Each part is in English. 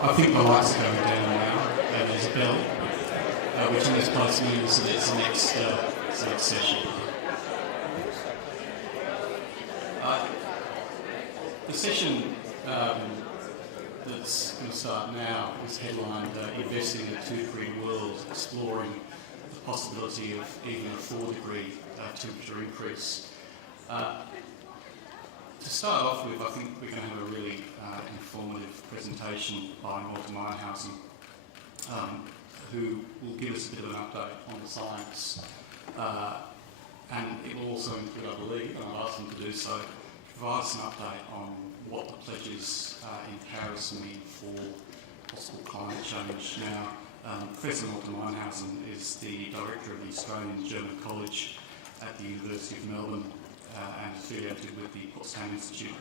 I think the lights are going down now, and there's a bell, which in this place means that it's the next session. The session that's going to start now is headlined Investing in a 2-degree World, Exploring the Possibility of even a 4-degree temperature increase. To start off with, I think we're going to have a really informative presentation by Malte Meinshausen, who will give us a bit of an update on the science. And it will also include, I believe, and I'll ask him to do so, provide us an update on what the pledges in Paris mean for possible climate change. Now, Professor Malte Meinshausen is the Director of the Australian-German College at the University of Melbourne, and affiliated with the Potsdam Institute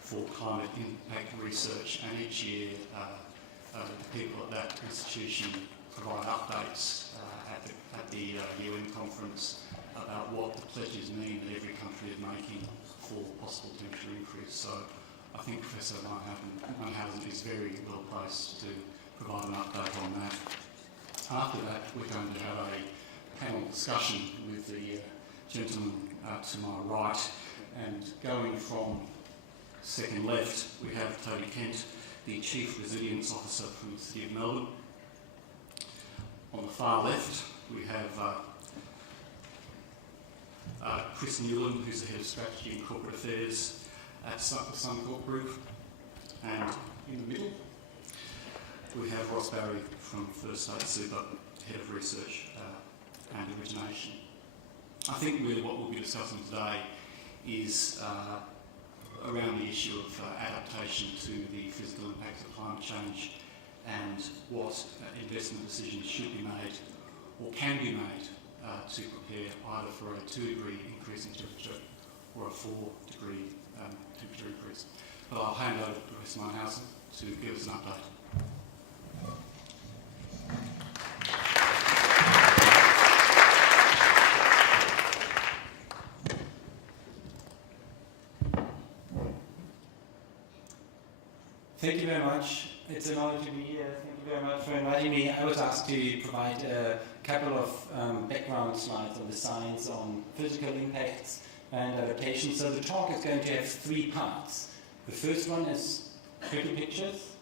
for Climate Impact Research, and each year the people at that institution provide updates at the UN conference about what the pledges mean that every country is making for possible temperature increase. So I think Professor Meinshausen is very well placed to provide an update on that. After that, we're going to have a panel discussion with the gentleman to my right, and going from second left we have Toby, the Chief Resilience Officer from the City of Melbourne. On the far left we have Chris Newlan, who's the Head of Strategy and Corporate Affairs at the Suncorp Group, and in the middle we have Ross Barry from First State Super, Head of Research and Origination. I think really what we'll be discussing today is around the issue of adaptation to the physical impacts of climate change, and what investment decisions should be made or can be made to prepare either for a 2-degree increase in temperature or a 4-degree temperature increase. But I'll hand over to Professor Meinshausen to give us an update. Thank you very much. It's an honor to be here. Thank you very much for inviting me. I was asked to provide a couple of background slides on the science on physical impacts and adaptation. So the talk is going to have 3 parts. The first one is pretty pictures.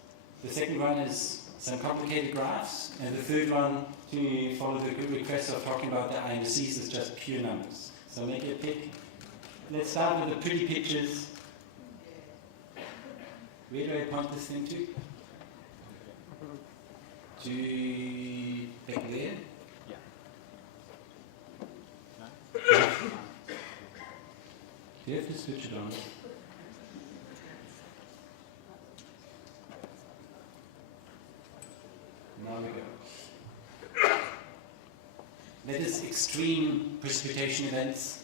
The second one is some complicated graphs. And the third one, to follow the good request of talking about the IGCC, is just pure numbers. So make it pick. Let's start with the pretty pictures. Where do I point this thing to? To back there? Yeah. No? You have to switch it on. Now we go. That is extreme precipitation events.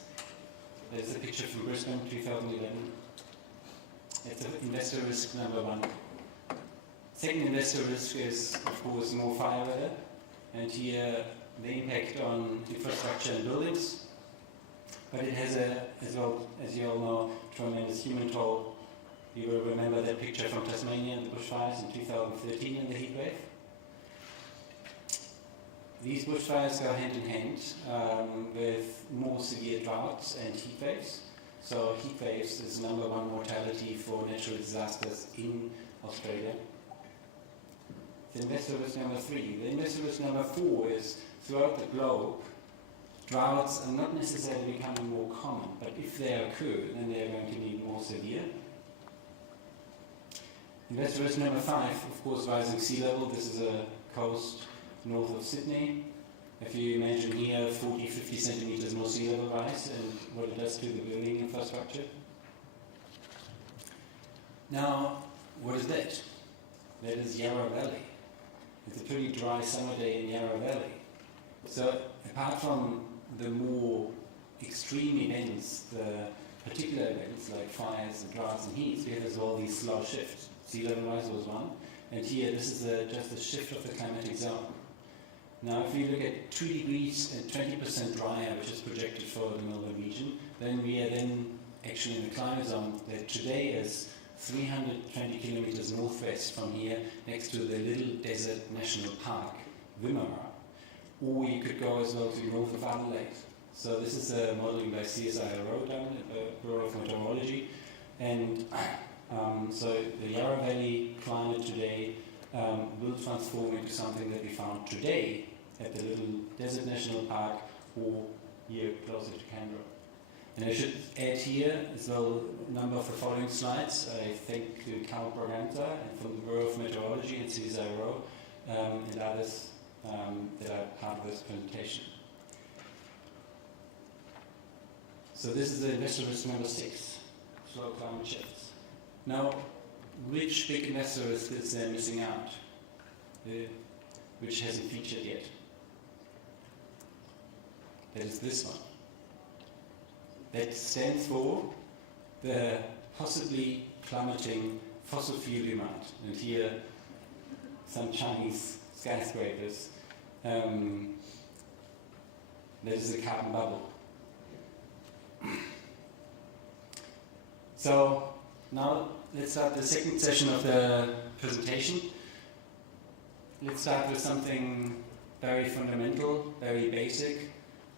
There's a picture from Brisbane, 2011. It's investor risk number 1. Second investor risk is, of course, more fire weather, and here the impact on infrastructure and buildings. But it has, as well as you all know, tremendous human toll. You will remember that picture from Tasmania and the bushfires in 2013 in the heat wave. These bushfires go hand in hand with more severe droughts and heat waves. So heat waves is number 1 mortality for natural disasters in Australia. The investor risk number 3. The investor risk number 4 is, throughout the globe, droughts are not necessarily becoming more common, but if they occur, then they are going to be more severe. Investor risk number 5, of course, rising sea level. This is a coast north of Sydney. If you imagine here 40, 50 centimetres more sea level rise and what it does to the building infrastructure. Now, what is that? That is Yarra Valley. It's a pretty dry summer day in Yarra Valley. So apart from the more extreme events, the particular events like fires and droughts and heats, we have as well these slow shifts. sea level rise was one. And here, this is just a shift of the climatic zone. Now, if we look at 2 degrees and 20% drier, which is projected for the Melbourne region, then we are then actually in the climate zone that today is 320 kilometers northwest from here, next to the Little Desert National Park, Wimmera. Or you could go as well to north of Adelaide. So this is a modelling by CSIRO down at the Bureau of Meteorology. And so the Yarra Valley climate today will transform into something that we found today at the Little Desert National Park or here closer to Canberra. And I should add here as well a number of the following slides. I thank to Carl Braganta and from the Bureau of Meteorology and CSIRO and others that are part of this presentation. So this is the investor risk number 6, slow climate shifts. Now, which big investor risk is there missing out, which hasn't featured yet? That is this one. That stands for the possibly plummeting fossil fuel demand. And here, some Chinese skyscrapers. That is the carbon bubble. So now let's start the second session of the presentation. Let's start with something very fundamental, very basic.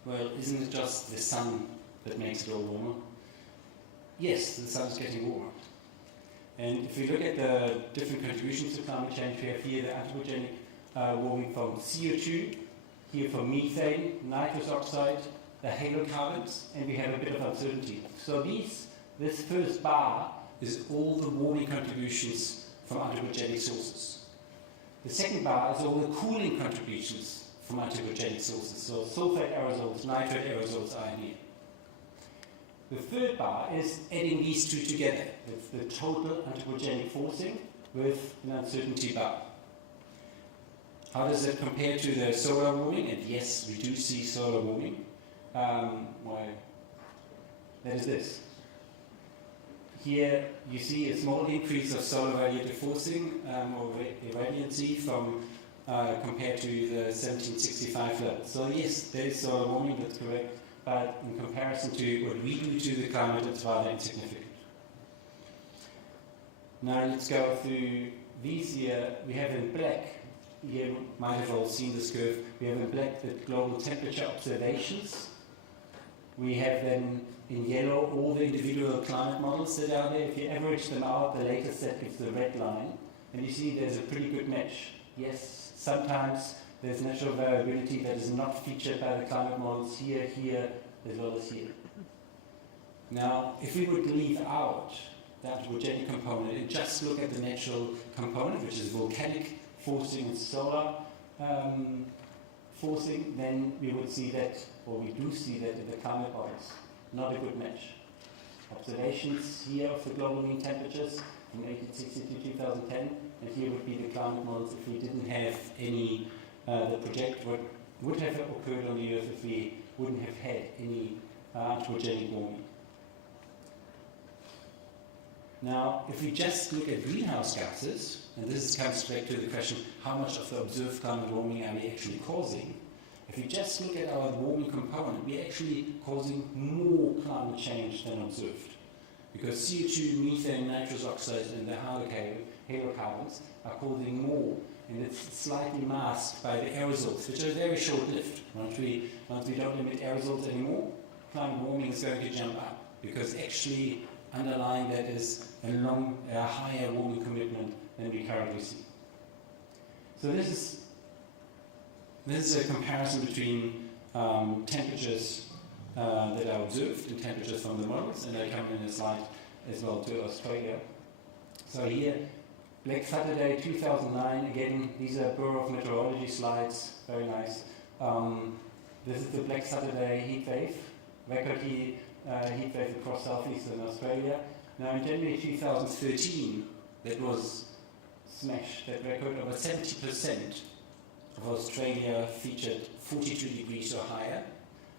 Well, isn't it just the sun that makes it all warmer? Yes, the sun is getting warmer. And if we look at the different contributions to climate change, we have here the anthropogenic warming from CO2, here from methane, nitrous oxide, the halocarbons, and we have a bit of uncertainty. So this first bar is all the warming contributions from anthropogenic sources. The second bar is all the cooling contributions from anthropogenic sources. So sulfate aerosols, nitrate aerosols are in here. The third bar is adding these two together. It's the total anthropogenic forcing with an uncertainty bar. How does it compare to the solar warming? And yes, we do see solar warming. That is this. Here you see a small increase of solar radiative forcing or irradiancy from compared to the 1765 level. So yes, there is solar warming, that's correct, but in comparison to what we do to the climate, it's rather insignificant. Now let's go through these here. We have in black, you might have all seen this curve, we have in black the global temperature observations. We have then in yellow all the individual climate models that are there. If you average them out, the latest set gives the red line. And you see there's a pretty good match. Yes, sometimes there's natural variability that is not featured by the climate models here, as well as here. Now, if we would leave out the anthropogenic component and just look at the natural component, which is volcanic forcing and solar forcing, then we would see that, or we do see that in the climate models. Not a good match. Observations here of the global mean temperatures from 1860 to 2010, and here would be the climate models if we didn't have any, that project what would have occurred on the Earth if we wouldn't have had any anthropogenic warming. Now, if we just look at greenhouse gases, and this comes back to the question, how much of the observed climate warming are we actually causing? If we just look at our warming component, we're actually causing more climate change than observed. Because CO2, methane, nitrous oxides, and the halocarbons are causing more. And it's slightly masked by the aerosols, which are very short-lived. Once we don't emit aerosols anymore, climate warming is going to jump up. Because actually, underlying that is a higher warming commitment than we currently see. So this is a comparison between temperatures that are observed and temperatures from the models, and I come in a slide as well to Australia. So here, Black Saturday 2009, again, these are Bureau of Meteorology slides, very nice. This is the Black Saturday heat wave, record heat wave across southeastern Australia. Now in January 2013, that was smashed, that record. Over 70% of Australia featured 42 degrees or higher.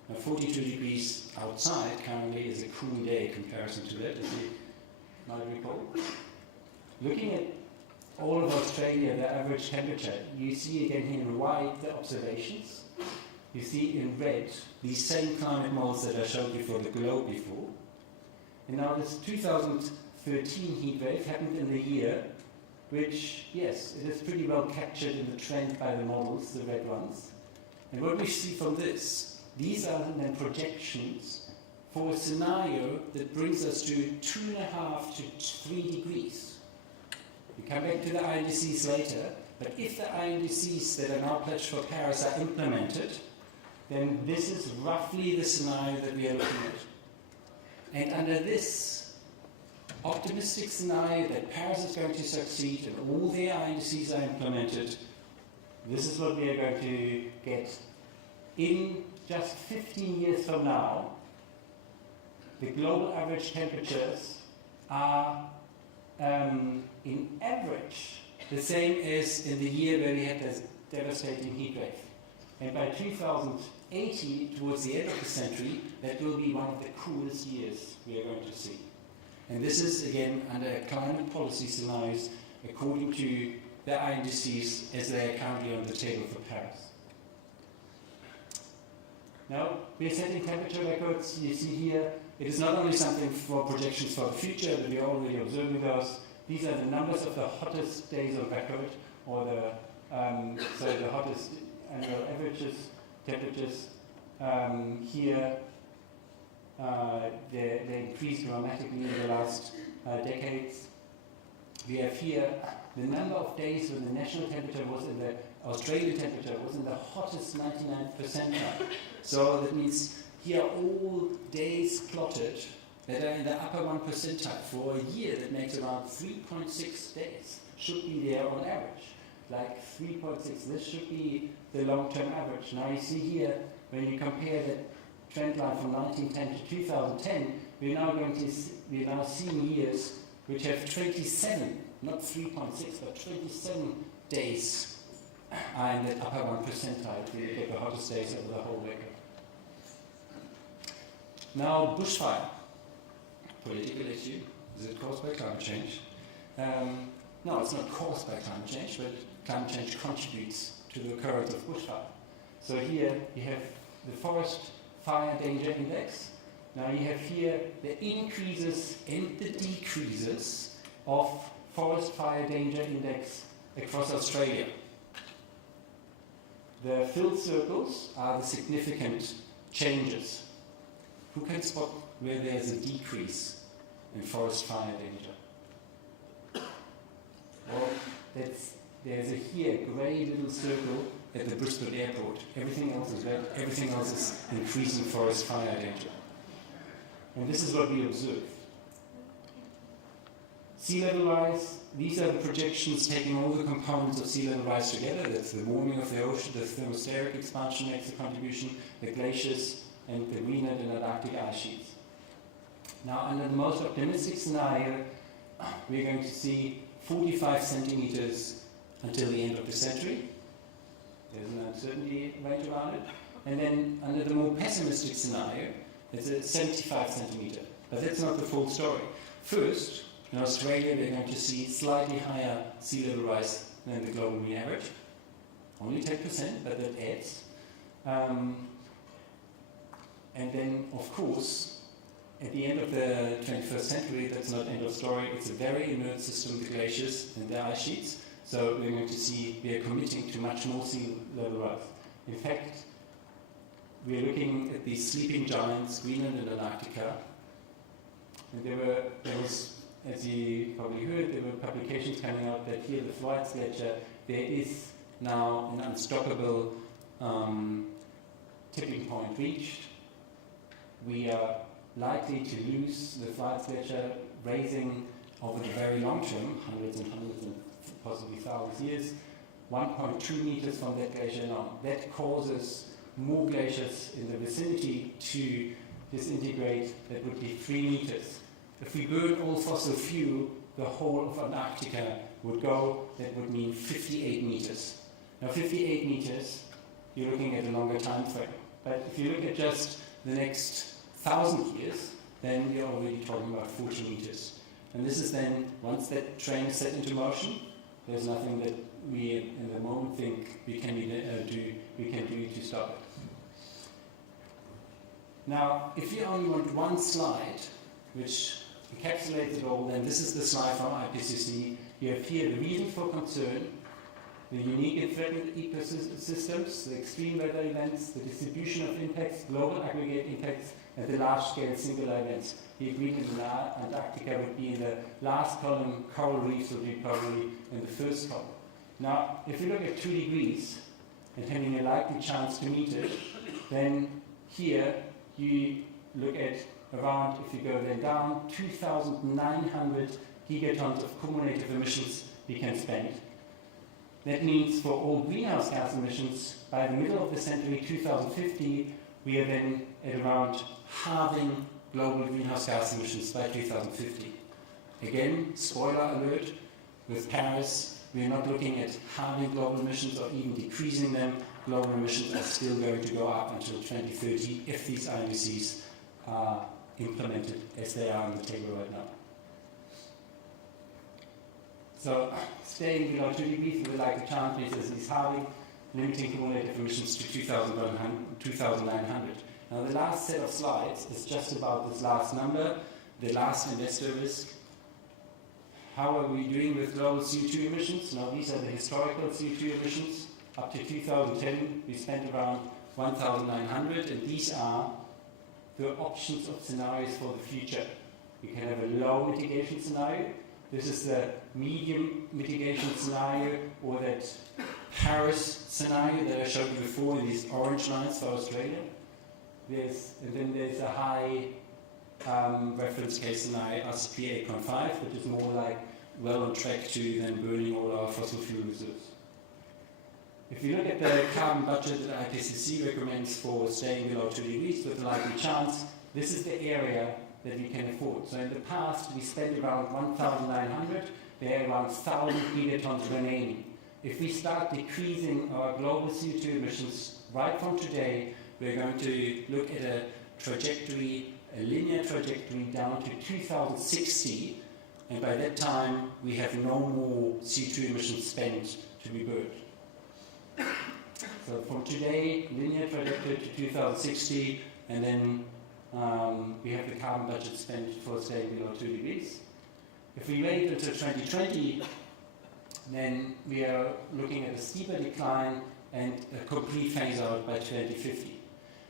Now 42 degrees outside currently is a cool day in comparison to that, as you might recall. Looking at all of Australia, the average temperature. You see again here in white the observations. You see in red these same climate models that I showed you for the globe before. And now this 2013 heat wave happened in the year, which, yes, it is pretty well captured in the trend by the models, the red ones. And what we see from this, these are then projections for a scenario that brings us to 2.5 to 3 degrees. We come back to the IGCs later, but if the IGCs that are now pledged for Paris are implemented, then this is roughly the scenario that we are looking at. And under this optimistic scenario that Paris is going to succeed and all their IGCs are implemented, this is what we are going to get. In just 15 years from now, the global average temperatures are in average the same as in the year where we had this devastating heat wave. And by 2080, towards the end of the century, that will be one of the coolest years we are going to see. And this is, again, under climate policy scenarios according to the IGCs as they are currently on the table for Paris. Now, we are setting temperature records. You see here, it is not only something for projections for the future, but we are already observing those. These are the numbers of the hottest days on record, or the hottest annual averages, temperatures. Here, they increased dramatically in the last decades. We have here the number of days when the national temperature was in the Australian temperature was in the hottest 99th percentile. So that means here are all days plotted that are in the upper 1 percentile for a year. That makes around 3.6 days. Should be there on average. Like 3.6. This should be the long-term average. Now you see here, when you compare the trend line from 1910 to 2010, we're now seeing years which have 27, not 3.6, but 27 days are in the upper 1 percentile if you look at the hottest days of the whole record. Now, bushfire, political issue. Is it caused by climate change? No, it's not caused by climate change, but climate change contributes to the occurrence of bushfire. So here you have the forest fire danger index. Now you have here the increases and the decreases of forest fire danger index across Australia. The filled circles are the significant changes. Who can spot where there's a decrease in forest fire danger? Well, there's a here grey little circle at the Brisbane airport. Everything else is red. Everything else is increasing forest fire danger. And this is what we observe. Sea level rise, these are the projections taking all the components of sea level rise together. That's the warming of the ocean, the thermospheric expansion makes a contribution, the glaciers, and the Greenland and Antarctic ice sheets. Now, under the most optimistic scenario, we're going to see 45 centimeters until the end of the century. There's an uncertainty range around it. And then, under the more pessimistic scenario, it's a 75 centimeter. But that's not the full story. First, in Australia, we're going to see slightly higher sea level rise than the global mean average. Only 10%, but that adds. And then, of course, at the end of the 21st century, that's not end of story, it's a very inert system, the glaciers and the ice sheets. So we're going to see, we are committing to much more sea level rise. In fact, we are looking at these sleeping giants, Greenland and Antarctica. And there was, as you probably heard, there were publications coming out that here, the Thwaites Glacier, there is now an unstoppable tipping point reached. We are likely to lose the Thwaites Glacier, raising over the very long term, hundreds and possibly thousands of years, 1.2 meters from that glacier now. That causes more glaciers in the vicinity to disintegrate. That would be 3 meters. If we burn all fossil fuel, the whole of Antarctica would go. That would mean 58 meters. Now 58 meters, you're looking at a longer time frame. But if you look at just the next 1,000 years, then you're already talking about 40 meters. And this is then, once that train is set into motion, there's nothing that we in the moment think we can do to stop it. Now, if you only want one slide, which encapsulates it all, then this is the slide from IPCC. You have here the reason for concern, the unique and threatened ecosystems, the extreme weather events, the distribution of impacts, global aggregate impacts, and the large-scale singular events. The Greenland and Antarctica would be in the last column, coral reefs would be probably in the first column. Now, if you look at 2 degrees and having a likely chance to meet it, then here you look at around, if you go then down, 2,900 gigatons of cumulative emissions we can spend. That means for all greenhouse gas emissions, by the middle of the century, 2050, we are then at around halving global greenhouse gas emissions by 2050. Again, spoiler alert, with Paris, we are not looking at halving global emissions or even decreasing them. Global emissions are still going to go up until 2030 if these IGCs are implemented as they are on the table right now. So, staying below 2 degrees, we would like to challenge is halving, limiting cumulative emissions to 2,900. Now, the last set of slides is just about this last number, the last investor risk. How are we doing with global CO2 emissions? Now, these are the historical CO2 emissions. Up to 2010, we spent around 1,900, and these are the options of scenarios for the future. We can have a low mitigation scenario. This is the medium mitigation scenario, or that Paris scenario that I showed you before in these orange lines for Australia. And then there's a high reference case scenario, RCP 8.5, which is more like well on track to then burning all our fossil fuel reserves. If you look at the carbon budget that IGCC recommends for staying below 2 degrees with a likely chance, this is the area that we can afford. So in the past, we spent around 1,900. There are around 1,000 gigatons remaining. If we start decreasing our global CO2 emissions right from today, we're going to look at a trajectory, a linear trajectory down to 2060, and by that time, we have no more CO2 emissions spent to be burned. So from today, linear trajectory to 2060, and then we have the carbon budget spent for staying below 2 degrees. If we wait until 2020, then we are looking at a steeper decline and a complete phase out by 2050.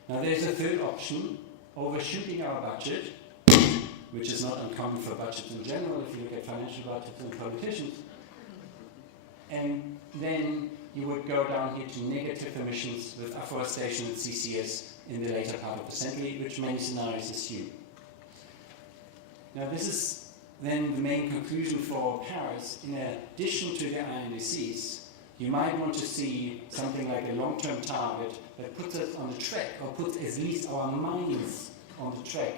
Now there's a third option, overshooting our budget, which is not uncommon for budgets in general if you look at financial budgets and politicians. And then you would go down here to negative emissions with afforestation and CCS in the later part of the century, which many scenarios assume. Now this is then the main conclusion for Paris. In addition to the INDCs, you might want to see something like a long-term target that puts us on the track, or puts at least our minds on the track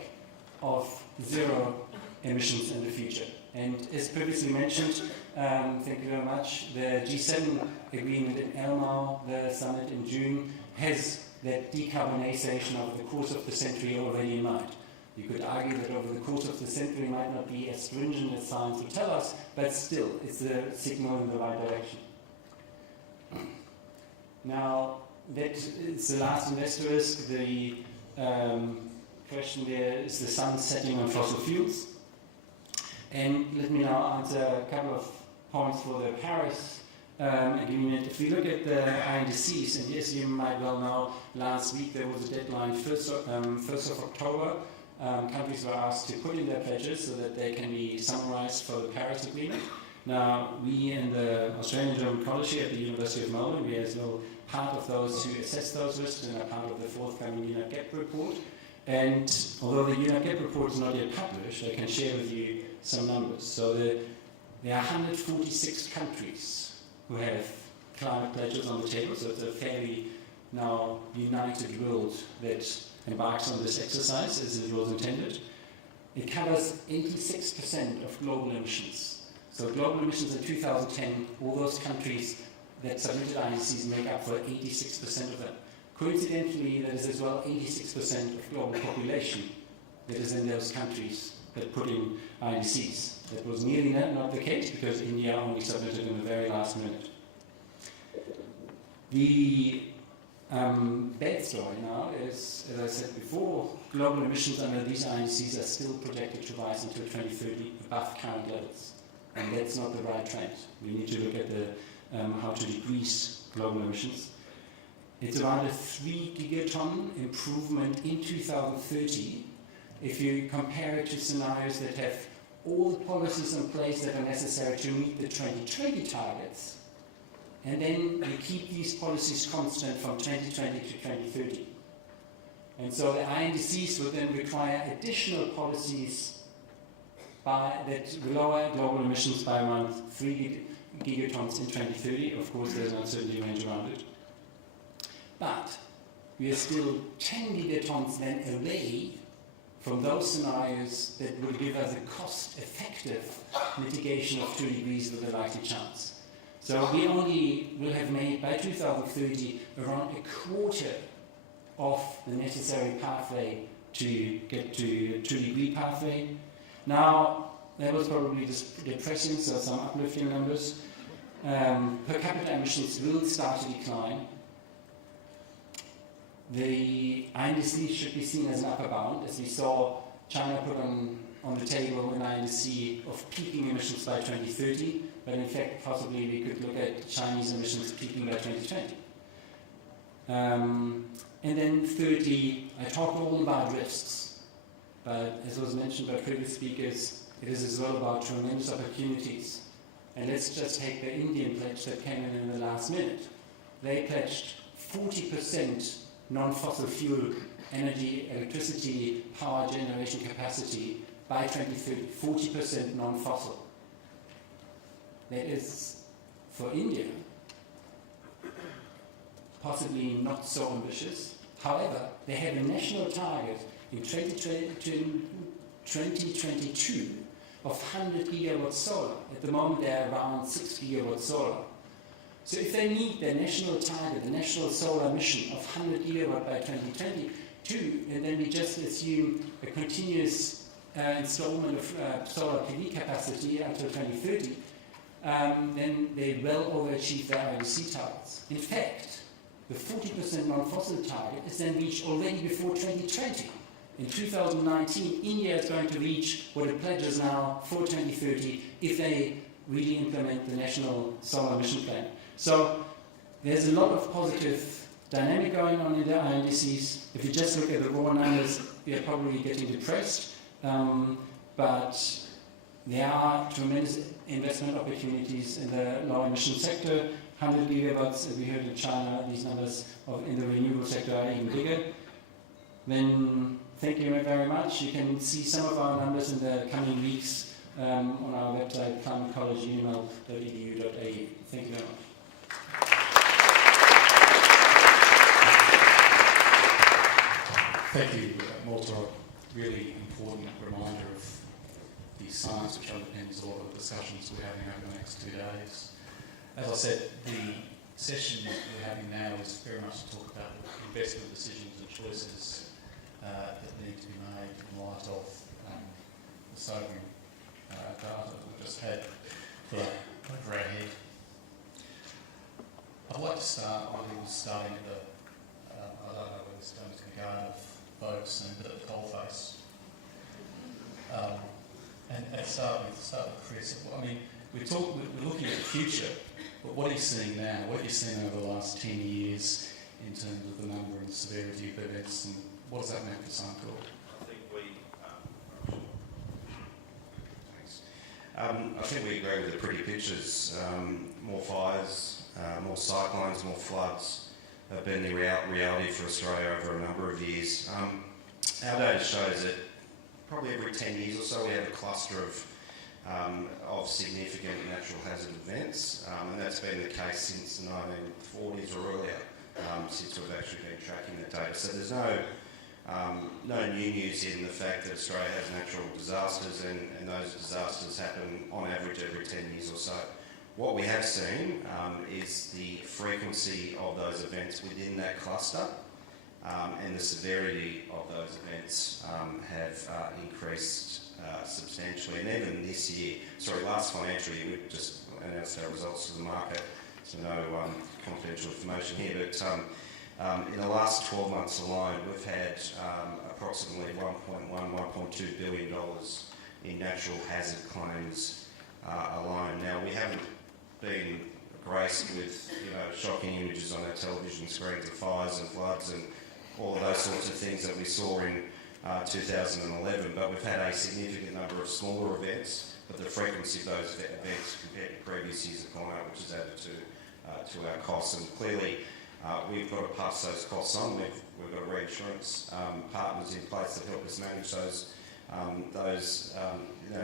of zero emissions in the future. And as previously mentioned, thank you very much, the G7 agreement in Hellimore, the summit in June, has that decarbonisation over the course of the century already in mind. You could argue that over the course of the century might not be as stringent as science would tell us, but still, it's a signal in the right direction. Now, that is the last investor risk. The question there is the sun setting on fossil fuels. And let me now answer a couple of points for the Paris agreement. If we look at the INDCs, and yes, you might well know, last week there was a deadline, 1st of October. Countries were asked to put in their pledges so that they can be summarized for the Paris Agreement. Now, we in the Australian German College here at the University of Melbourne, we are as well part of those who assess those risks and are part of the forthcoming UNEP GAP report. And although the UNEP GAP report is not yet published, I can share with you some numbers. So there are 146 countries who have climate pledges on the table, so it's a fairly now united world that embarks on this exercise as it was intended. It covers 86% of global emissions. So global emissions in 2010, all those countries that submitted INDCs make up for 86% of them. Coincidentally, that is as well 86% of global population that is in those countries that put in INDCs. That was nearly not the case because India only submitted in the very last minute. The bad story now is, as I said before, global emissions under these IGCs are still projected to rise until 2030 above current levels. And that's not the right trend. We need to look at how to decrease global emissions. It's around a 3 gigaton improvement in 2030 if you compare it to scenarios that have all the policies in place that are necessary to meet the 2020 targets, and then you keep these policies constant from 2020 to 2030. And so the INDCs would then require additional policies that lower global emissions by around 3 gigatons in 2030. Of course, there's an uncertainty range around it. But we are still 10 gigatons then away from those scenarios that would give us a cost-effective mitigation of 2 degrees with a likely chance. So we only will have made by 2030 around a quarter of the necessary pathway to get to a 2-degree pathway. Now, that was probably depressing, so some uplifting numbers. Per capita emissions will start to decline. The INDC should be seen as an upper bound, as we saw China put on the table an INDC of peaking emissions by 2030, but in fact possibly we could look at Chinese emissions peaking by 2020. And then thirdly, I talked all about risks, but as was mentioned by previous speakers, it is as well about tremendous opportunities. And let's just take the Indian pledge that came in the last minute. They pledged 40% non-fossil fuel energy, electricity, power generation capacity by 2030, 40% non-fossil. That is, for India, possibly not so ambitious. However, they have a national target in 2022 of 100 gigawatts solar. At the moment, they're around 6 gigawatts solar. So if they meet their national target, the national solar mission of 100 gigawatt by 2022, and then we just assume a continuous installment of solar PV capacity until 2030, then they well overachieve their IGC targets. In fact, the 40% non-fossil target is then reached already before 2020. In 2019, India is going to reach what it pledges now for 2030 if they really implement the national solar mission plan. So there's a lot of positive dynamic going on in the INDCs. If you just look at the raw numbers, we are probably getting depressed. But there are tremendous investment opportunities in the low emission sector. 100 gigawatts, as we heard in China, these numbers in the renewable sector are even bigger. Then thank you very much. You can see some of our numbers in the coming weeks on our website, climatecollegeunimel.edu.au. Thank you very much. Thank you, Malte. Really important reminder of the science which underpins all of the discussions we're having over the next 2 days. As I said, the session that we're having now is very much to talk about investment decisions and choices that need to be made in light of the sobering data that we've just had put up over our head. I'd like to start with starting at the, I don't know whether this is going to go out of folks and at the coalface. And start with Chris. I mean, we're looking at the future, but what are you seeing now? What are you seeing over the last 10 years in terms of the number and severity of events, and what does that mean for Suncorp? I think we agree with the pretty pictures. More fires, more cyclones, more floods have been the reality for Australia over a number of years. Our data shows that probably every 10 years or so we have a cluster of significant natural hazard events, and that's been the case since the 1940s or earlier, since we've actually been tracking that data. So there's no new news in the fact that Australia has natural disasters, and those disasters happen on average every 10 years or so. What we have seen is the frequency of those events within that cluster and the severity of those events have increased substantially. And even this year, last financial year, we've just announced our results to the market, so no confidential information here, but in the last 12 months alone, we've had approximately $1.2 billion in natural hazard claims alone. Now, we haven't been graced with shocking images on our television screens of fires and floods and all of those sorts of things that we saw in 2011, but we've had a significant number of smaller events, but the frequency of those events compared to previous years have gone up, which has added to our costs. And clearly, we've got to pass those costs on. We've got reinsurance partners in place that help us manage those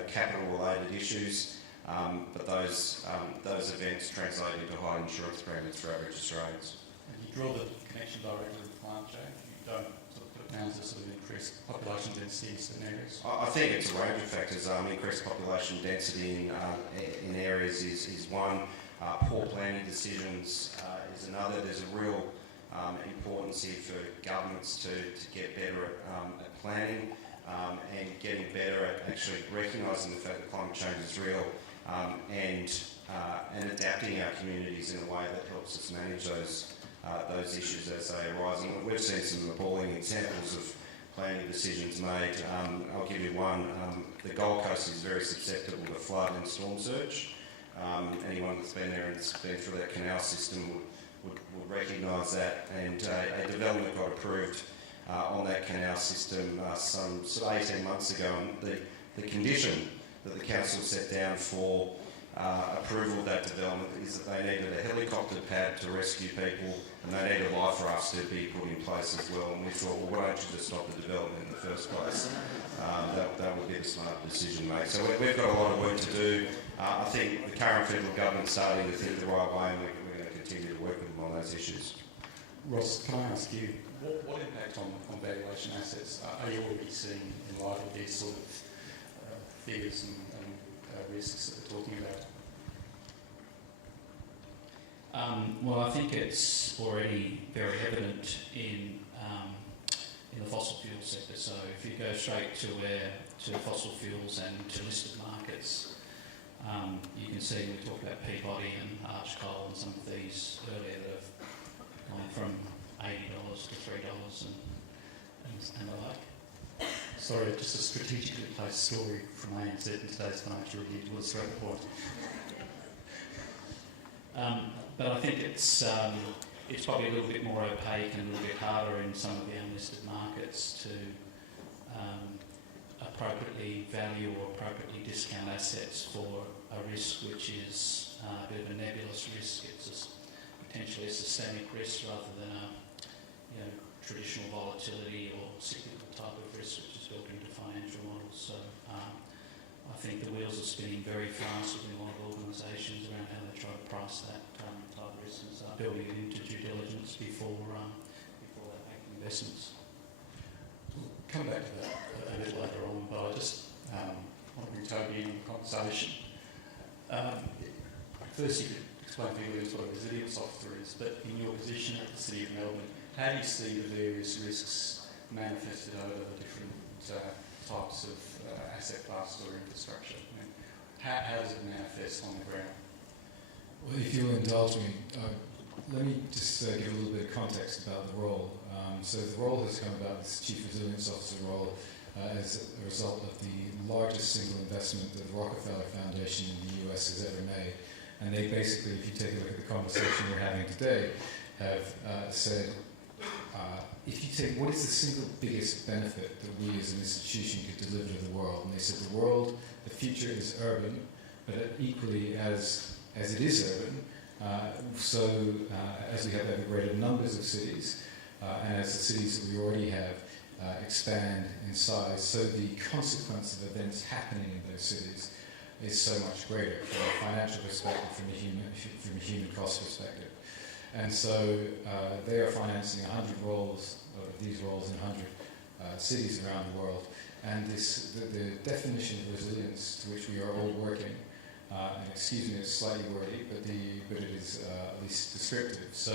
capital-related issues. But those events translate into high insurance premiums for average Australians. And you draw the connection directly with climate change. You don't sort of put it down to sort of increased population density in certain areas. I think it's a range of factors. Increased population density in areas is one. Poor planning decisions is another. There's a real importance here for governments to get better at planning and getting better at actually recognising the fact that climate change is real and adapting our communities in a way that helps us manage those issues as they arise. And we've seen some appalling examples of planning decisions made. I'll give you one. The Gold Coast is very susceptible to flood and storm surge. Anyone that's been there and has been through that canal system would recognise that. And a development got approved on that canal system some 18 months ago. And the condition that the council set down for approval of that development is that they needed a helicopter pad to rescue people, and they needed life rafts to be put in place as well. And we thought, well, why don't you just stop the development in the first place? That would be the smart decision made. So we've got a lot of work to do. I think the current federal government's starting to think the right way, and we're going to continue to work with them on those issues. Ross, can I ask you, what impact on valuation assets are you already seeing in light of these sort of figures and risks that we're talking about? Well, I think it's already very evident in the fossil fuel sector. So if you go straight to fossil fuels and to listed markets, you can see we talked about Peabody and Arch Coal and some of these earlier that have gone from $80 to $3 and the like. Sorry, just a strategically placed story from ANZ in today's financial review to illustrate the point. But I think it's probably a little bit more opaque and a little bit harder in some of the unlisted markets to appropriately value or appropriately discount assets for a risk which is a bit of a nebulous risk. It's potentially a systemic risk rather than a traditional volatility or cyclical type of risk which is built into financial models. So I think the wheels are spinning very fast within a lot of organisations around how they try to price that type of risk and start building it into due diligence before they make investments. We'll come back to that a little later on, but I just want to bring Toby in the conversation. First, you could explain to me what a resilience officer is, but in your position at the City of Melbourne, how do you see the various risks manifested over the different types of asset classes or infrastructure? I mean, how does it manifest on the ground? Well, if you'll indulge me, let me just give a little bit of context about the role. So the role has come about, this Chief Resilience Officer role, as a result of the largest single investment that the Rockefeller Foundation in the US has ever made. And they basically, if you take a look at the conversation we're having today, have said, if you take what is the single biggest benefit that we as an institution could deliver to the world? And they said the world, the future is urban, but equally as it is urban, as we have ever greater numbers of cities, and as the cities that we already have expand in size, so the consequence of events happening in those cities is so much greater from a financial perspective, from a human cost perspective. And so they are financing 100 roles, of these roles in 100 cities around the world. And the definition of resilience to which we are all working, and excuse me, it's slightly wordy, but it is at least descriptive. So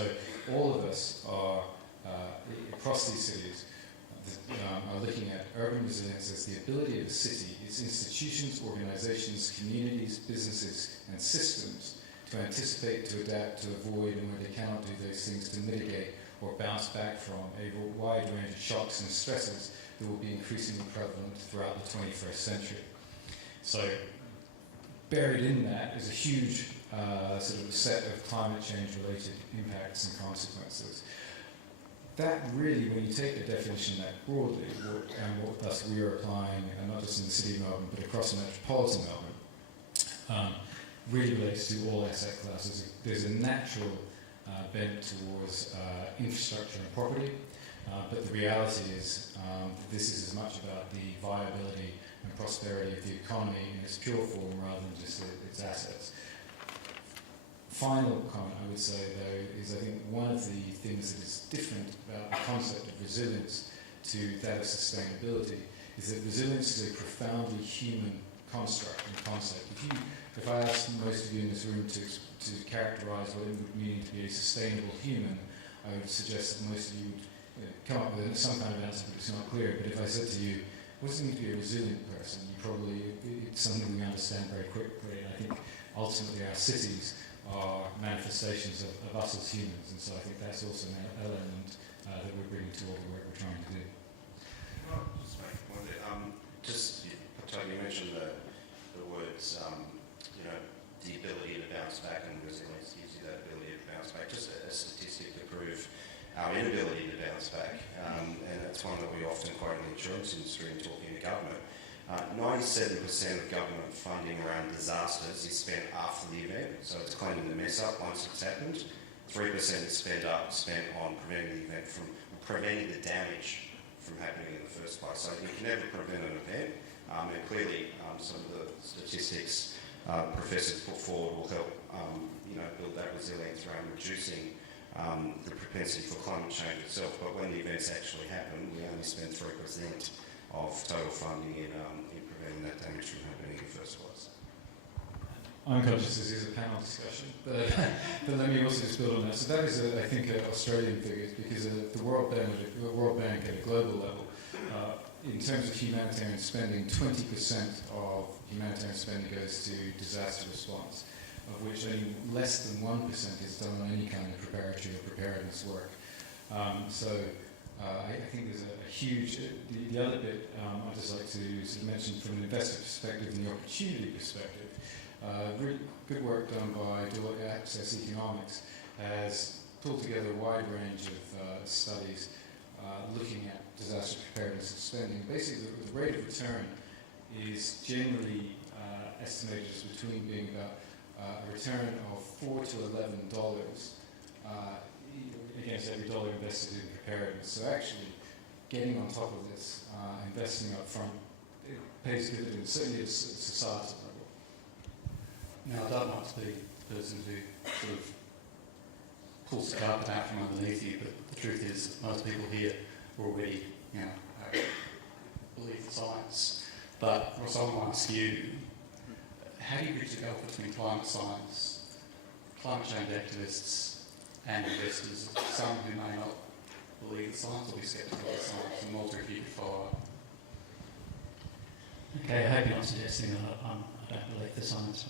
all of us are across these cities are looking at urban resilience as the ability of a city, its institutions, organisations, communities, businesses and systems to anticipate, to adapt, to avoid, and where they cannot do those things, to mitigate or bounce back from a wide range of shocks and stresses that will be increasingly prevalent throughout the 21st century. So buried in that is a huge sort of set of climate change related impacts and consequences. That really, when you take the definition that broadly, what thus we are applying, and not just in the city of Melbourne, but across metropolitan Melbourne, really relates to all asset classes. There's a natural bent towards infrastructure and property, but the reality is that this is as much about the viability and prosperity of the economy in its pure form rather than just its assets. Final comment I would say, though, is I think one of the things that is different about the concept of resilience to that of sustainability is that resilience is a profoundly human construct and concept. If I asked most of you in this room to characterise what it would mean to be a sustainable human, I would suggest that most of you would come up with some kind of answer, but it's not clear. But if I said to you, what does it mean to be a resilient person? It's something we understand very quickly. And I think ultimately our cities are manifestations of us as humans, and so I think that's also an element that we're bringing to all the work we're trying to do. Well, just make one there. Toby, you mentioned the words, the ability to bounce back, and resilience gives you that ability to bounce back. Just a statistic to prove our inability to bounce back, and that's one that we often quote in the insurance industry and talking to government. 97% of government funding around disasters is spent after the event, so it's cleaning the mess up once it's happened. 3% is spent on preventing the event preventing the damage from happening in the first place. So you can never prevent an event, and clearly some of the statistics professors put forward will help build that resilience around reducing the propensity for climate change itself. But when the events actually happen, we only spend 3% of total funding in preventing that damage from happening in the first place. I'm conscious this is a panel discussion, but let me also just build on that. So that is, I think, Australian figures, because the World Bank at a global level, in terms of humanitarian spending, 20% of humanitarian spending goes to disaster response, of which only less than 1% is done on any kind of preparatory or preparedness work. I think there's a huge... The other bit I'd just like to sort of mention from an investor perspective and the opportunity perspective, really good work done by Deloitte Access Economics has pulled together a wide range of studies looking at disaster preparedness and spending. Basically, the rate of return is generally estimated as between being about a return of $4 to $11 against every dollar invested in preparedness. So actually, getting on top of this, investing up front, it pays dividends, certainly at a societal level. Now, I don't want to be the person who sort of pulls the carpet out from underneath you, but the truth is most people here already, believe the science. But Ross, I want to ask you, how do you bridge the gulf between climate science, climate change activists, and investors, some who may not believe the science or be sceptical of the science? And Malte, if you could follow up. Okay, I hope you're not suggesting that I don't believe the science.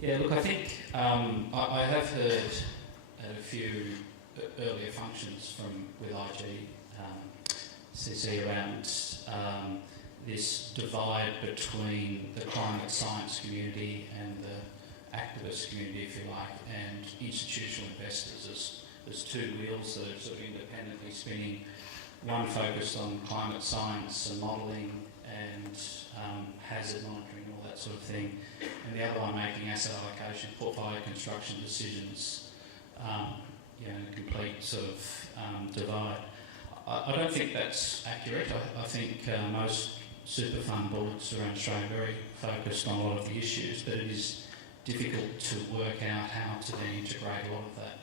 Yeah, look, I think I have heard at a few earlier functions with IGCC around this divide between the climate science community and the activist community, if you like, and institutional investors. There's two wheels that are sort of independently spinning, one focused on climate science and modelling and hazard monitoring and all that sort of thing, and the other one making asset allocation, portfolio construction decisions, complete sort of divide. I don't think that's accurate. I think most super fund boards around Australia are very focused on a lot of the issues, but it is difficult to work out how to then integrate a lot of that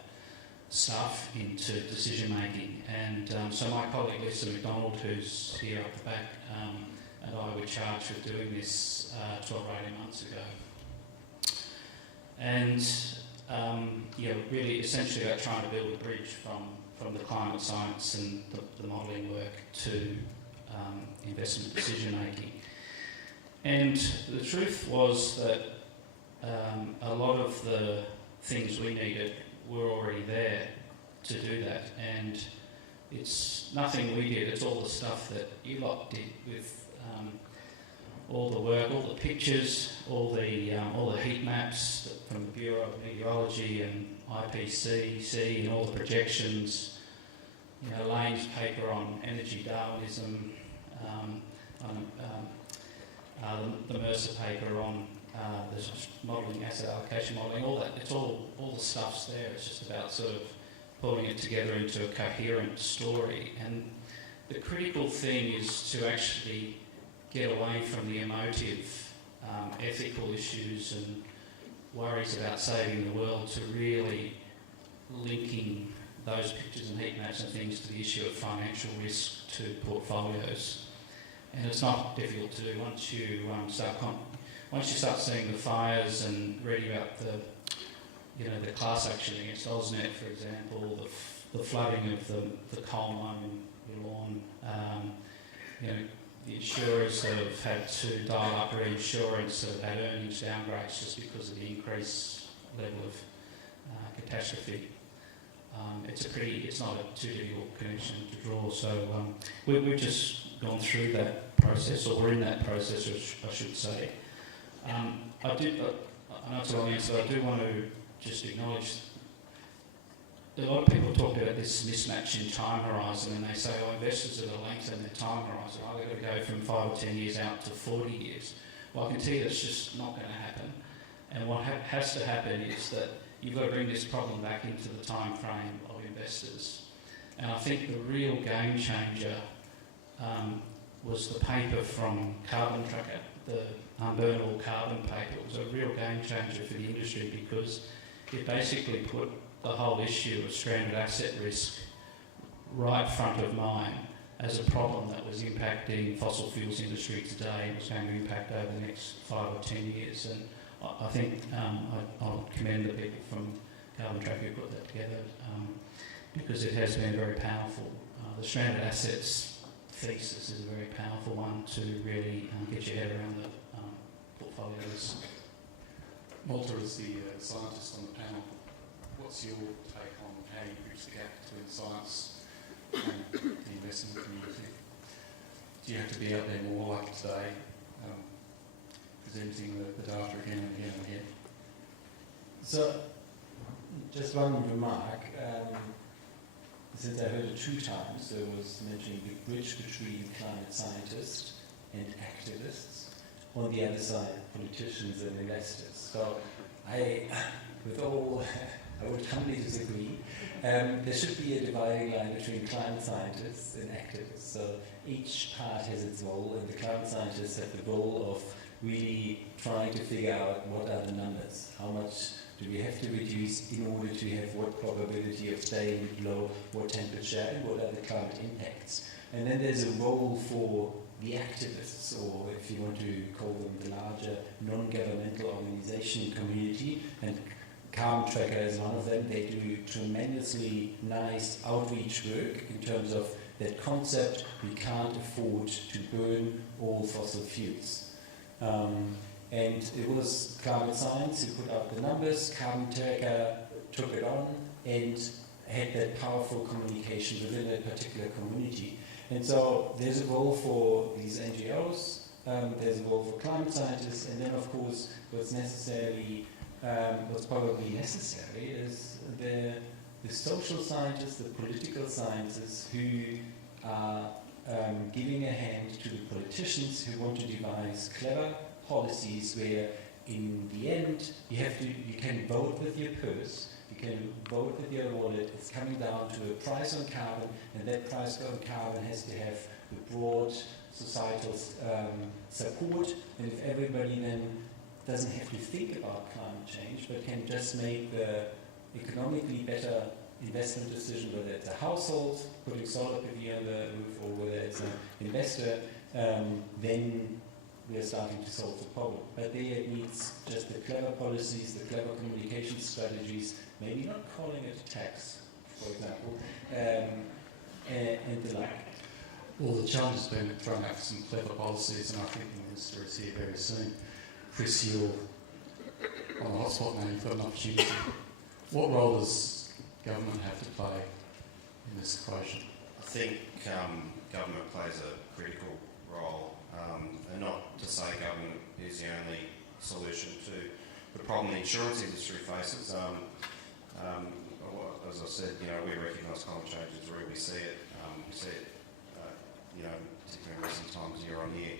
stuff into decision making. And so my colleague Lisa McDonald, who's here up the back, and I were charged with doing this 12 or 18 months ago. And really essentially about trying to build a bridge from the climate science and the modelling work to investment decision making. And the truth was that a lot of the things we needed were already there to do that, and it's nothing we did, it's all the stuff that you lot did with all the work, all the pictures, all the heat maps from the Bureau of Meteorology and IPCC and all the projections, Lane's paper on energy Darwinism, the Mercer paper on the modelling, asset allocation modelling, all that, it's all the stuff's there, it's just about sort of pulling it together into a coherent story. And the critical thing is to actually get away from the emotive ethical issues and worries about saving the world to really linking those pictures and heat maps and things to the issue of financial risk to portfolios. And it's not difficult to do once you start seeing the fires and reading about the class action against AusNet, for example, the flooding of the coal mine in Newlan, the insurers have had to dial up reinsurance, have had earnings downgrades just because of the increased level of catastrophe. It's not a too difficult connection to draw. So we've just gone through that process, or we're in that process, I should say. I know it's a long answer, but I do want to just acknowledge a lot of people talk about this mismatch in time horizon, and they say, investors are lengthen their time horizon. They've got to go from 5 or 10 years out to 40 years. Well, I can tell you that's just not going to happen. And what has to happen is that you've got to bring this problem back into the time frame of investors. And I think the real game changer was the paper from Carbon Tracker, the unburnable carbon paper. It was a real game changer for the industry because it basically put the whole issue of stranded asset risk right front of mind as a problem that was impacting fossil fuels industry today and was going to impact over the next 5 or 10 years. And I think I'll commend the people from Carbon Tracker who put that together because it has been very powerful. The stranded assets thesis is a very powerful one to really get your head around the portfolios. Malte is the scientist on the panel. What's your take on how you bridge the gap between science and the investment community? Do you have to be out there more like today, presenting the data again and again and again? So, just one remark. Since I heard it 2 times, there was mentioning the bridge between climate scientists and activists. On the other side, politicians and investors. So, I would humbly disagree. There should be a dividing line between climate scientists and activists. So each part has its role, and the climate scientists have the role of really trying to figure out what are the numbers, how much do we have to reduce in order to have what probability of staying below what temperature and what are the climate impacts. And then there's a role for the activists, or if you want to call them the larger non-governmental organization community, and Carbon Tracker is one of them. They do tremendously nice outreach work in terms of that concept. We can't afford to burn all fossil fuels. And it was climate science who put out the numbers. Carbon Tracker took it on and had that powerful communication within that particular community. And so there's a role for these NGOs, there's a role for climate scientists, and then of course what's probably necessary is the social scientists, the political scientists who are giving a hand to the politicians who want to devise clever policies where in the end you can vote with your purse, you can vote with your wallet. It's coming down to a price on carbon, and that price on carbon has to have the broad societal support. And if everybody then doesn't have to think about climate change, but can just make the economically better investment decision, whether it's a household putting solar PV on the roof or whether it's an investor, then we are starting to solve the problem. But there it needs just the clever policies, the clever communication strategies, maybe not calling it a tax, for example, and the like. Well, the challenge has been throwing out some clever policies, and I think the Minister is here very soon. Chris, you're on the hotspot now, you've got an opportunity. What role does government have to play in this equation? I think government plays a critical role, and not to say government is the only solution to the problem the insurance industry faces. As I said, we recognise climate change is real. We see it. Particularly in recent times, year on year.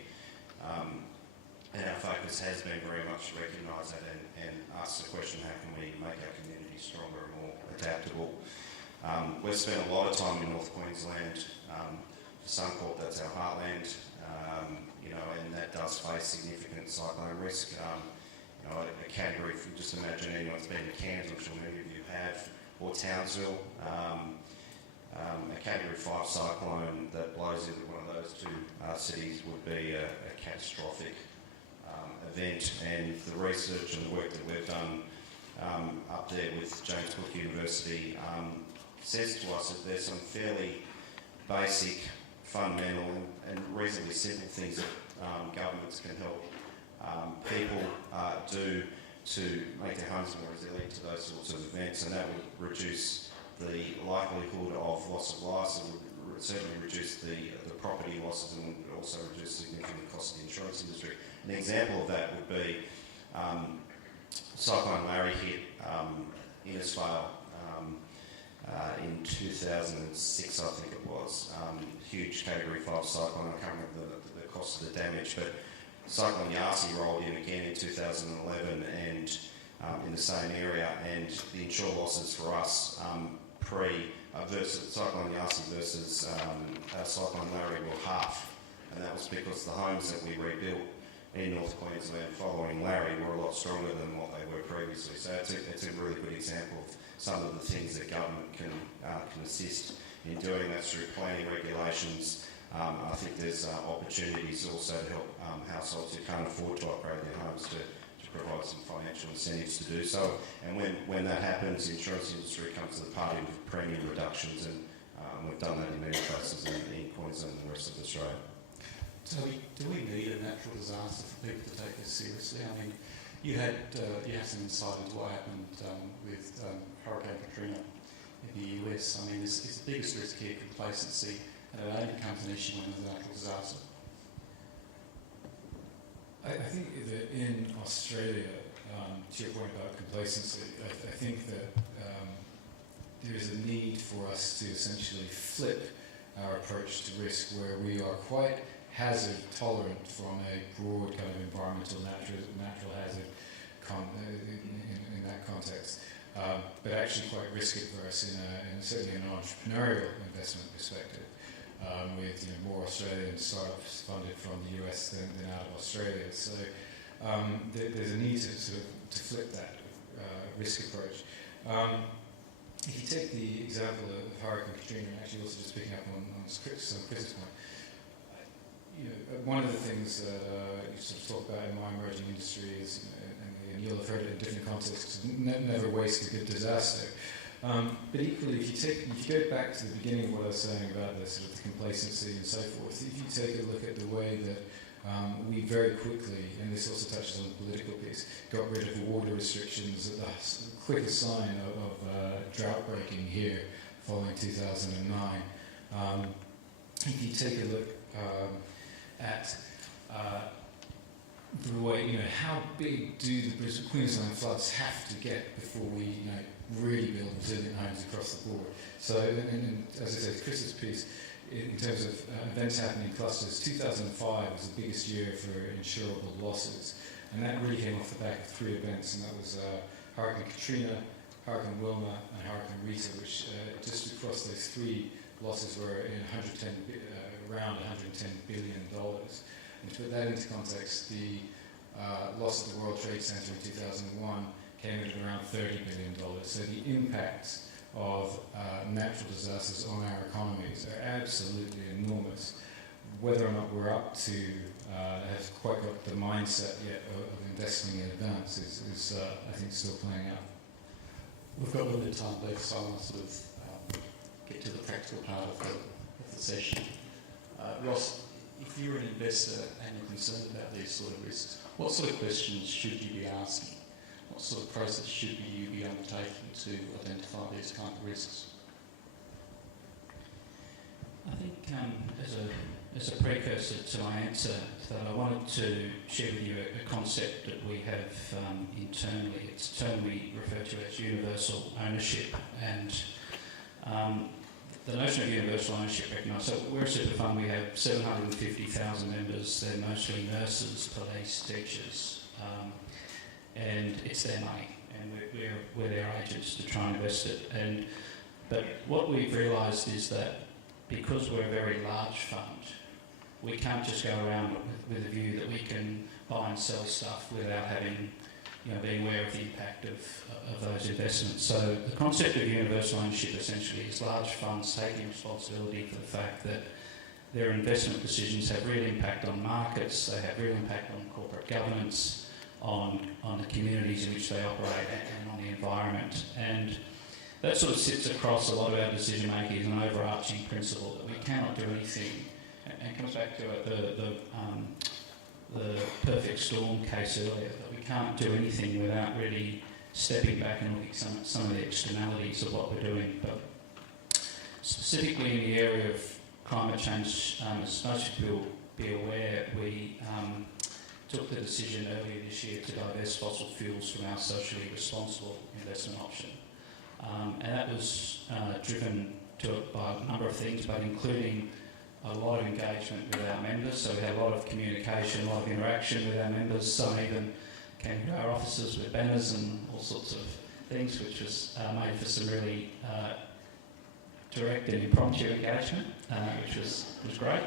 And our focus has been very much to recognise that and ask the question, how can we make our communities stronger and more adaptable? We've spent a lot of time in North Queensland. For Suncorp, that's our heartland, and that does face significant cyclone risk. A category, if you just imagine anyone's been to Cairns, I'm sure many of you have, or Townsville, a Category 5 cyclone that blows into one of those two cities would be a catastrophic event. And the research and the work that we've done up there with James Cook University says to us that there's some fairly basic, fundamental and reasonably simple things that governments can help people do to make their homes more resilient to those sorts of events, and that would reduce the likelihood of loss of lives, and would certainly reduce the property losses, and would also reduce significant cost of the insurance industry. An example of that would be Cyclone Larry hit Innisfail in 2006, I think it was. Huge Category 5 cyclone. I can't remember the cost of the damage, but Cyclone Yasi rolled in again in 2011 and in the same area, and the insured losses for us versus Cyclone Yasi versus Cyclone Larry were half, and that was because the homes that we rebuilt in North Queensland following Larry were a lot stronger than what they were previously. So it's a really good example of some of the things that government can assist in doing. That's through planning regulations. I think there's opportunities also to help households who can't afford to upgrade their homes to provide some financial incentives to do so. And when that happens, the insurance industry comes to the party with premium reductions, and we've done that in many places in Queensland and the rest of Australia. Toby, do we need a natural disaster for people to take this seriously? I mean, you have some insight into what happened with Hurricane Katrina in the US. I mean, is the biggest risk here complacency, and it only becomes an issue when there's a natural disaster? I think that in Australia, to your point about complacency, I think that there is a need for us to essentially flip our approach to risk, where we are quite hazard tolerant from a broad kind of environmental natural hazard in that context, but actually quite risk adverse in certainly an entrepreneurial investment perspective. With more Australian startups funded from the US than out of Australia. So there's a need to sort of to flip that risk approach. If you take the example of Hurricane Katrina, and actually also just picking up on Chris's point, one of the things that you sort of talk about in my emerging industry is, and you'll have heard it in different contexts, never waste a good disaster. But equally, if you go back to the beginning of what I was saying about the sort of the complacency and so forth, if you take a look at the way that we very quickly, and this also touches on the political piece, got rid of water restrictions at the quickest sign of drought breaking here following 2009. If you take a look at the way, how big do the Queensland floods have to get before we, really build resilient homes across the board? So, and as I said, Chris's piece, in terms of events happening in clusters, 2005 was the biggest year for insurable losses, and that really came off the back of three events, and that was Hurricane Katrina, Hurricane Wilma, and Hurricane Rita, which just across those three losses were in around $110 billion. And to put that into context, the loss of the World Trade Center in 2001 came in at around $30 billion. So the impact of natural disasters on our economies are absolutely enormous. whether or not we're up to have quite got the mindset yet of investing in advance is I think still playing out. We've got a little bit of time left, so I want to sort of get to the practical part of the session. Ross, if you're an investor and you're concerned about these sort of risks, what sort of questions should you be asking? What sort of process should you be undertaking to identify these kind of risks? I think as a precursor to my answer to that, I wanted to share with you a concept that we have internally. It's a term we refer to as universal ownership, and the notion of universal ownership recognises. So we're a super fund, we have 750,000 members, they're mostly nurses, police, teachers, and it's their money, and we're their agents to try and invest it. But what we've realised is that because we're a very large fund, we can't just go around with a view that we can buy and sell stuff without having, being aware of the impact of those investments. So the concept of universal ownership essentially is large funds taking responsibility for the fact that their investment decisions have real impact on markets, they have real impact on corporate governance, on the communities in which they operate, and on the environment. And that sort of sits across a lot of our decision making as an overarching principle that we cannot do anything, and comes back to the perfect storm case earlier, that we can't do anything without really stepping back and looking at some of the externalities of what we're doing. But specifically in the area of climate change, as most people will be aware, we took the decision earlier this year to divest fossil fuels from our socially responsible investment option. And that was driven by a number of things, but including a lot of engagement with our members. So we had a lot of communication, a lot of interaction with our members. Some even came to our offices with banners and all sorts of things, which was made for some really direct and impromptu engagement, which was great.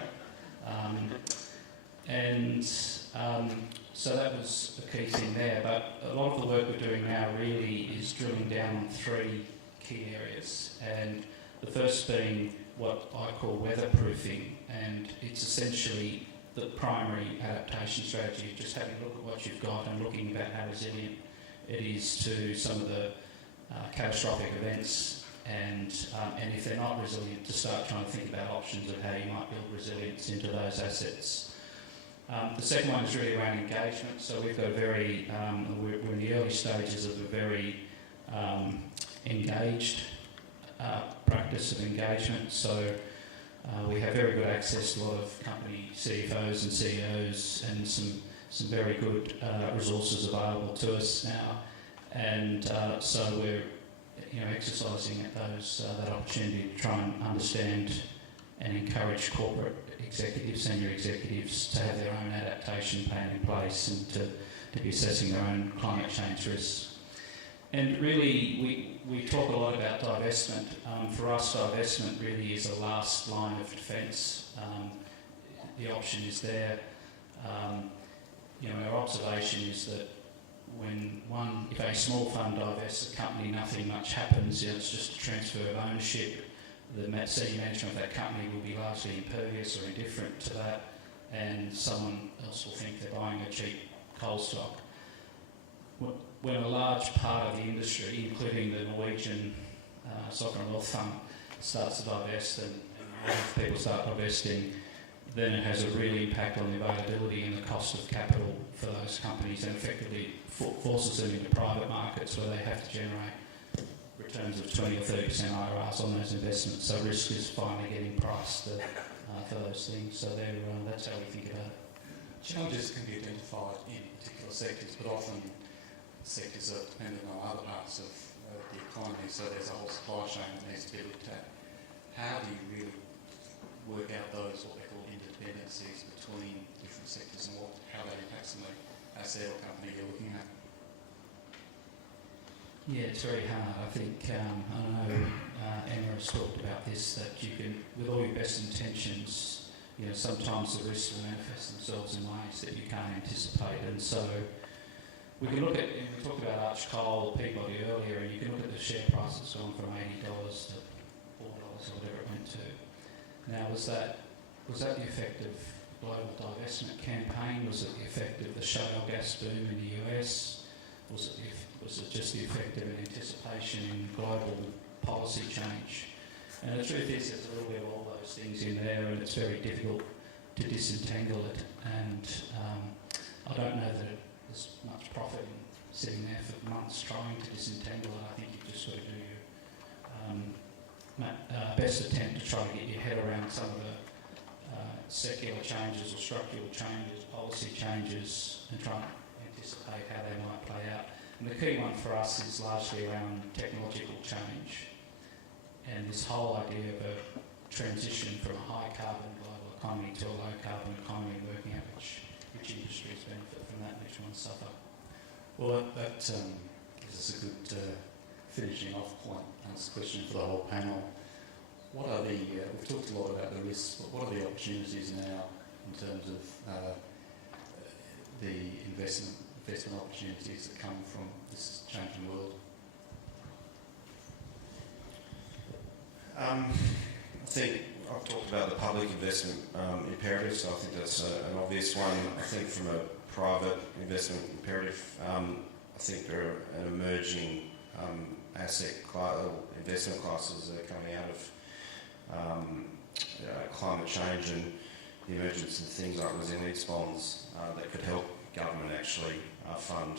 So that was a key thing there. But a lot of the work we're doing now really is drilling down on three key areas. And the first being what I call weatherproofing, and it's essentially the primary adaptation strategy, just having a look at what you've got and looking about how resilient it is to some of the catastrophic events, and if they're not resilient, to start trying to think about options of how you might build resilience into those assets. The second one is really around engagement. So we've got a very, we're in the early stages of a very engaged practice of engagement. So we have very good access to a lot of company CFOs and CEOs, and some very good resources available to us now. And so we're exercising at that opportunity to try and understand and encourage corporate executives, senior executives, to have their own adaptation plan in place and to be assessing their own climate change risks. And really, we talk a lot about divestment. For us, divestment really is a last line of defence. The option is there. Our observation is that if a small fund divests a company, nothing much happens. It's just a transfer of ownership. The senior management of that company will be largely impervious or indifferent to that, and someone else will think they're buying a cheap coal stock. When a large part of the industry, including the Norwegian Sovereign Wealth Fund, starts to divest and a lot of people start divesting, then it has a real impact on the availability and the cost of capital for those companies, and effectively forces them into private markets where they have to generate returns of 20 or 30% IRRs on those investments. So risk is finally getting priced for those things. So that's how we think about it. Challenges can be identified in particular sectors, but often sectors are dependent on other parts of the economy, so there's a whole supply chain that needs to be looked at. How do you really work out those, what they call interdependencies between different sectors, and how that impacts on the asset or company you're looking at? Yeah, it's very hard. I think, I know Emma has talked about this, that you can, with all your best intentions, sometimes the risks will manifest themselves in ways that you can't anticipate. And so we can look at, and we talked about Arch Coal, Peabody earlier, and you can look at the share price that's gone from $80 to $4 or whatever it went to. Now, was that Was that the effect of global divestment campaign? Was it the effect of the shale gas boom in the US? Was it just the effect of an anticipation in global policy change? And the truth is there's a little bit of all those things in there, and it's very difficult to disentangle it. And I don't know that there's much profit in sitting there for months trying to disentangle it. I think you've just got to do your best attempt to try to get your head around some of the secular changes or structural changes, policy changes, and try and anticipate how they might play out. And the key one for us is largely around technological change and this whole idea of a transition from a high carbon global economy to a low carbon economy, working out which industries benefit from that and which ones suffer. Well, that gives us a good finishing off point. That's a question for the whole panel. What are the, we've talked a lot about the risks, but what are the opportunities now in terms of the investment opportunities that come from this changing world? I think I've talked about the public investment imperative, so I think that's an obvious one. I think from a private investment imperative, I think there are an emerging investment classes that are coming out of climate change and the emergence of things like resilience bonds that could help government actually fund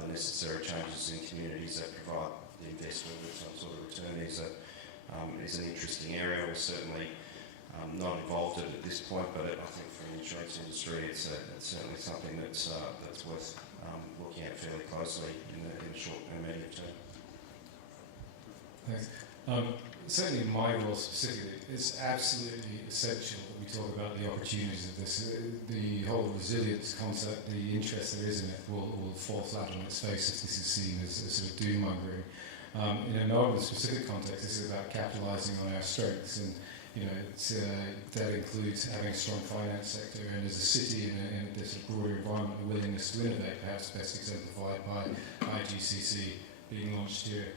the necessary changes in communities that provide the investment with some sort of return is an interesting area. We're certainly not involved in it at this point, but I think for the insurance industry it's certainly something that's worth looking at fairly closely in the short and medium term. Thanks. Certainly in my role specifically, it's absolutely essential that we talk about the opportunities of this. The whole resilience concept, the interest there is in it will fall flat on its face if this is seen as sort of doom-mongering. In a Melbourne specific context, this is about capitalising on our strengths, and that includes having a strong finance sector, and as a city in this sort of broader environment, a willingness to innovate, perhaps best exemplified by IGCC being launched here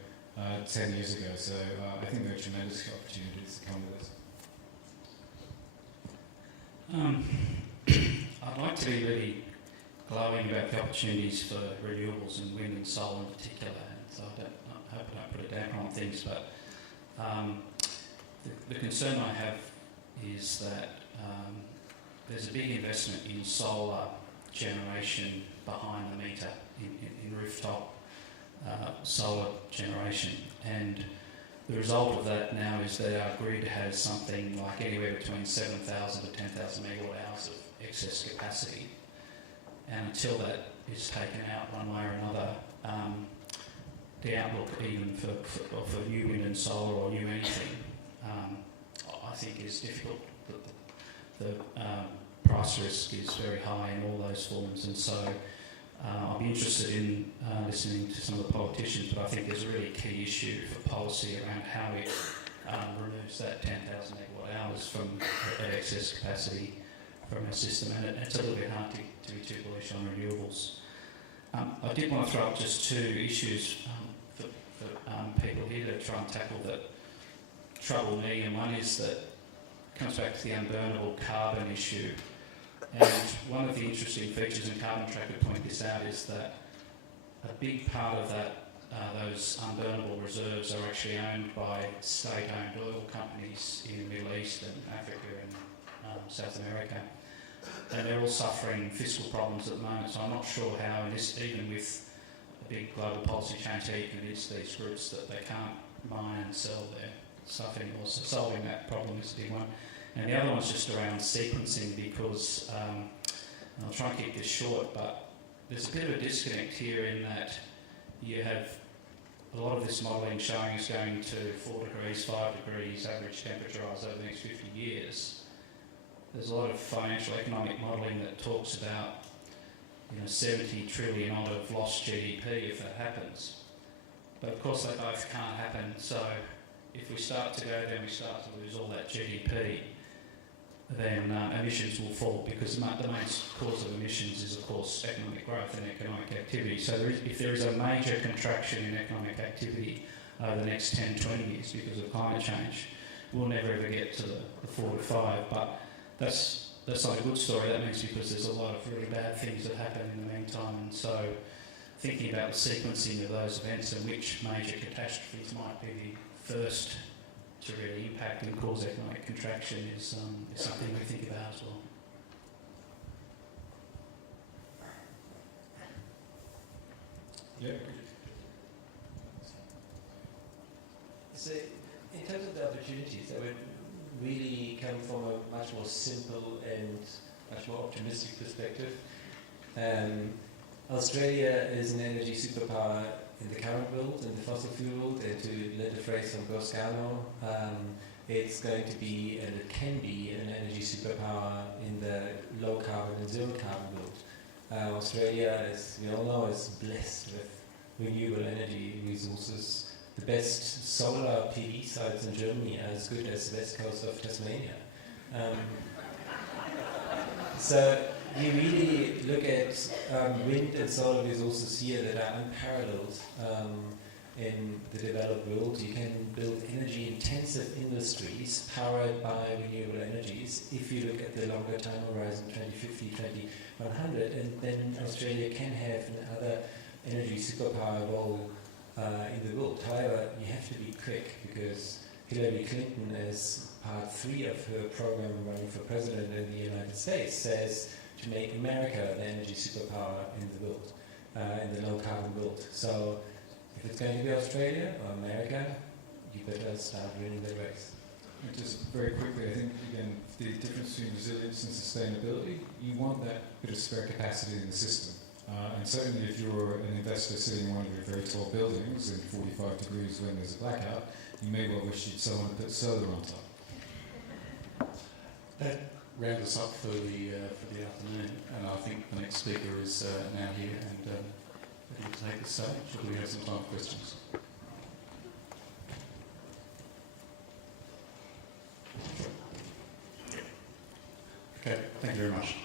10 years ago. So I think there are tremendous opportunities to come with this. I'd like to be really glowing about the opportunities for renewables and wind and solar in particular, and so I hope I don't put it down on things, but the concern I have is that there's a big investment in solar generation behind the meter, in rooftop solar generation, and the result of that now is that our grid has something like anywhere between 7,000 to 10,000 megawatt hours of excess capacity, and until that is taken out one way or another, the outlook even for new wind and solar or new anything I think is difficult. The price risk is very high in all those forms, and so I'll be interested in listening to some of the politicians, but I think there's a really key issue for policy around how it removes that 10,000 megawatt hours from excess capacity from our system, and it's a little bit hard to be too bullish on renewables. I did want to throw up just two issues for people here to try and tackle that trouble me, and one is that it comes back to the unburnable carbon issue. And one of the interesting features, and Carbon Track would point this out, is that a big part of that, those unburnable reserves are actually owned by state-owned oil companies in the Middle East and Africa and South America. And they're all suffering fiscal problems at the moment, so I'm not sure how, even with a big global policy change, how you convince these groups that they can't mine and sell their stuff anymore. So solving that problem is a big one. And the other one's just around sequencing, because, and I'll try and keep this short, but there's a bit of a disconnect here in that you have a lot of this modelling showing us going to 4 degrees, 5 degrees average temperature rise over the next 50 years. There's a lot of financial economic modelling that talks about 70 trillion odd of lost GDP if that happens. But of course they both can't happen, so if we start to go there and we start to lose all that GDP, then emissions will fall, because the main cause of emissions is, of course, economic growth and economic activity. So if there is a major contraction in economic activity over the next 10, 20 years because of climate change, we'll never ever get to the 4 to 5. But that's not a good story. That means because there's a lot of really bad things that happen in the meantime, and so thinking about the sequencing of those events and which major catastrophes might be the first to really impact and cause economic contraction is something we think about as well. Yeah. So, in terms of the opportunities, that would really come from a much more simple and much more optimistic perspective. Australia is an energy superpower in the current world, in the fossil fuel world, and to lend a phrase from Boscano, it's going to be, and it can be, an energy superpower in the low carbon and zero carbon world. Australia, as we all know, is blessed with renewable energy resources. The best solar PV sites in Germany are as good as the west coast of Tasmania. So you really look at wind and solar resources here that are unparalleled in the developed world. You can build energy-intensive industries powered by renewable energies if you look at the longer time horizon, 2050, 2100, and then Australia can have another energy superpower role in the world. However, you have to be quick because Hillary Clinton, as part 3 of her program running for president in the United States, says to make America the energy superpower in the world, in the low carbon world. So if it's going to be Australia or America, you better start winning the race. And just very quickly, I think, again, the difference between resilience and sustainability, you want that bit of spare capacity in the system. And certainly if you're an investor sitting in one of your very tall buildings in 45 degrees when there's a blackout, you may well wish you'd someone to put solar on top. That rounds us up for the afternoon, and I think the next speaker is now here and ready to take the stage. Or do we have some time for questions? Okay, thank you very much.